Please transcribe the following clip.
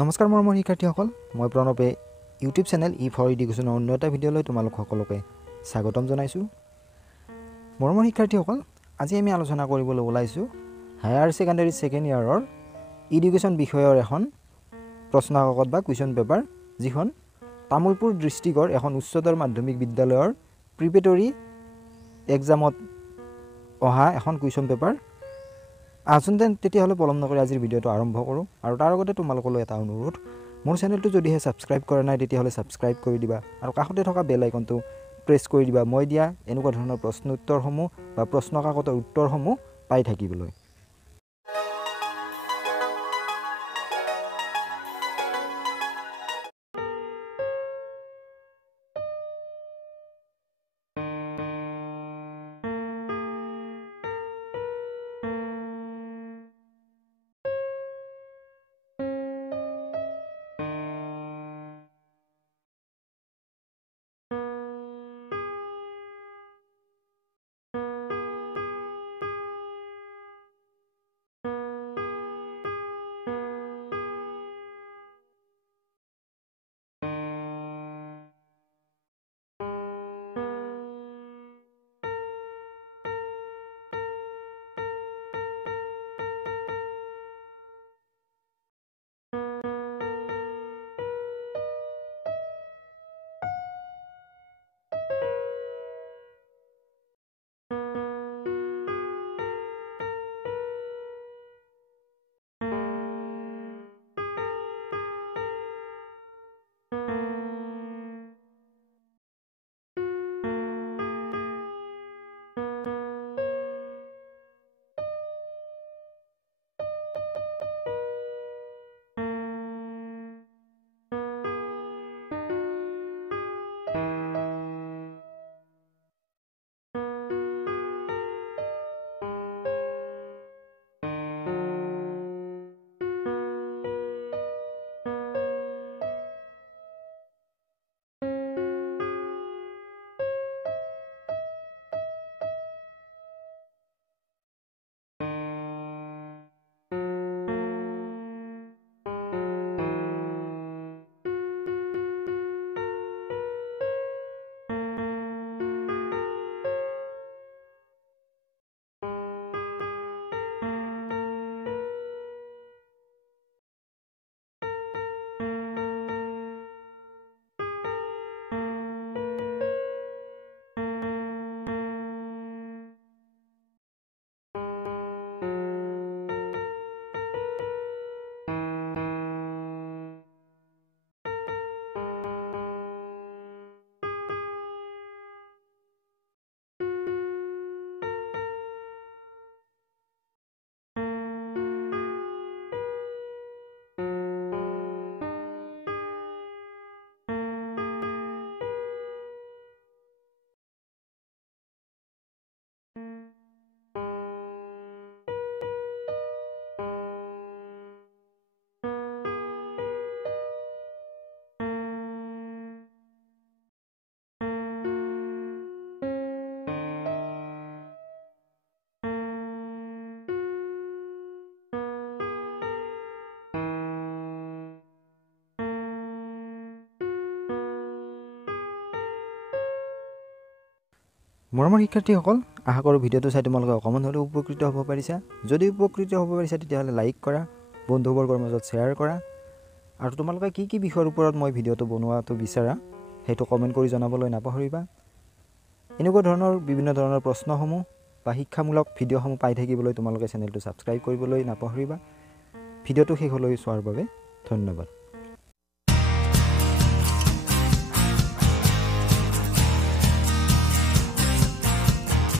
নমস্কাৰ মৰমৰ শিক্ষাৰ্থীসকল, মই প্ৰণৱে ইউটিউব চেনেল ফৰ এডুকেশ্যনৰ অন্য এটা ভিডিঅ'লৈ তোমালোক সকলোকে স্বাগতম জনাইছোঁ। মৰমৰ শিক্ষাৰ্থীসকল, আজি আমি আলোচনা কৰিবলৈ ওলাইছোঁ হায়াৰ ছেকেণ্ডাৰী ছেকেণ্ড ইয়াৰৰ এডুকেশ্যন বিষয়ৰ এখন প্ৰশ্ন কাকত বা কুৱেশ্যন পেপাৰ, যিখন তামোলপুৰ ডিষ্ট্ৰিক্টৰ এখন উচ্চতৰ মাধ্যমিক বিদ্যালয়ৰ প্ৰিপেটৰী এক্সামত অহা এখন কুৱেশ্যন পেপাৰ। আচোন তেতিয়াহ'লে পলম নকৰি আজিৰ ভিডিঅ'টো আৰম্ভ কৰোঁ। আৰু তাৰ আগতে তোমালোকলৈ এটা অনুৰোধ, মোৰ চেনেলটো যদিহে ছাবস্ক্ৰাইব কৰা নাই তেতিয়াহ'লে ছাবস্ক্ৰাইব কৰি দিবা আৰু কাষতে থকা বেল আইকনটো প্ৰেছ কৰি দিবা, মই দিয়া এনেকুৱা ধৰণৰ প্ৰশ্ন উত্তৰসমূহ বা প্ৰশ্ন কাকতৰ উত্তৰসমূহ পাই থাকিবলৈ। মৰমৰ শিক্ষাৰ্থীসকল, আশা কৰোঁ ভিডিঅ'টো চাই তোমালোকে অকণমান হ'লেও উপকৃত হ'ব পাৰিছা। যদি উপকৃত হ'ব পাৰিছা তেতিয়াহ'লে লাইক কৰা, বন্ধুবৰ্গৰ মাজত শ্বেয়াৰ কৰা, আৰু তোমালোকে কি বিষয়ৰ ওপৰত মই ভিডিঅ'টো বনোৱাটো বিচাৰা সেইটো কমেণ্ট কৰি জনাবলৈ নাপাহৰিবা। এনেকুৱা ধৰণৰ বিভিন্ন ধৰণৰ প্ৰশ্নসমূহ বা শিক্ষামূলক ভিডিঅ'সমূহ পাই থাকিবলৈ তোমালোকে চেনেলটো ছাবস্ক্ৰাইব কৰিবলৈ নাপাহৰিবা। ভিডিঅ'টো শেষলৈ চোৱাৰ বাবে ধন্যবাদ।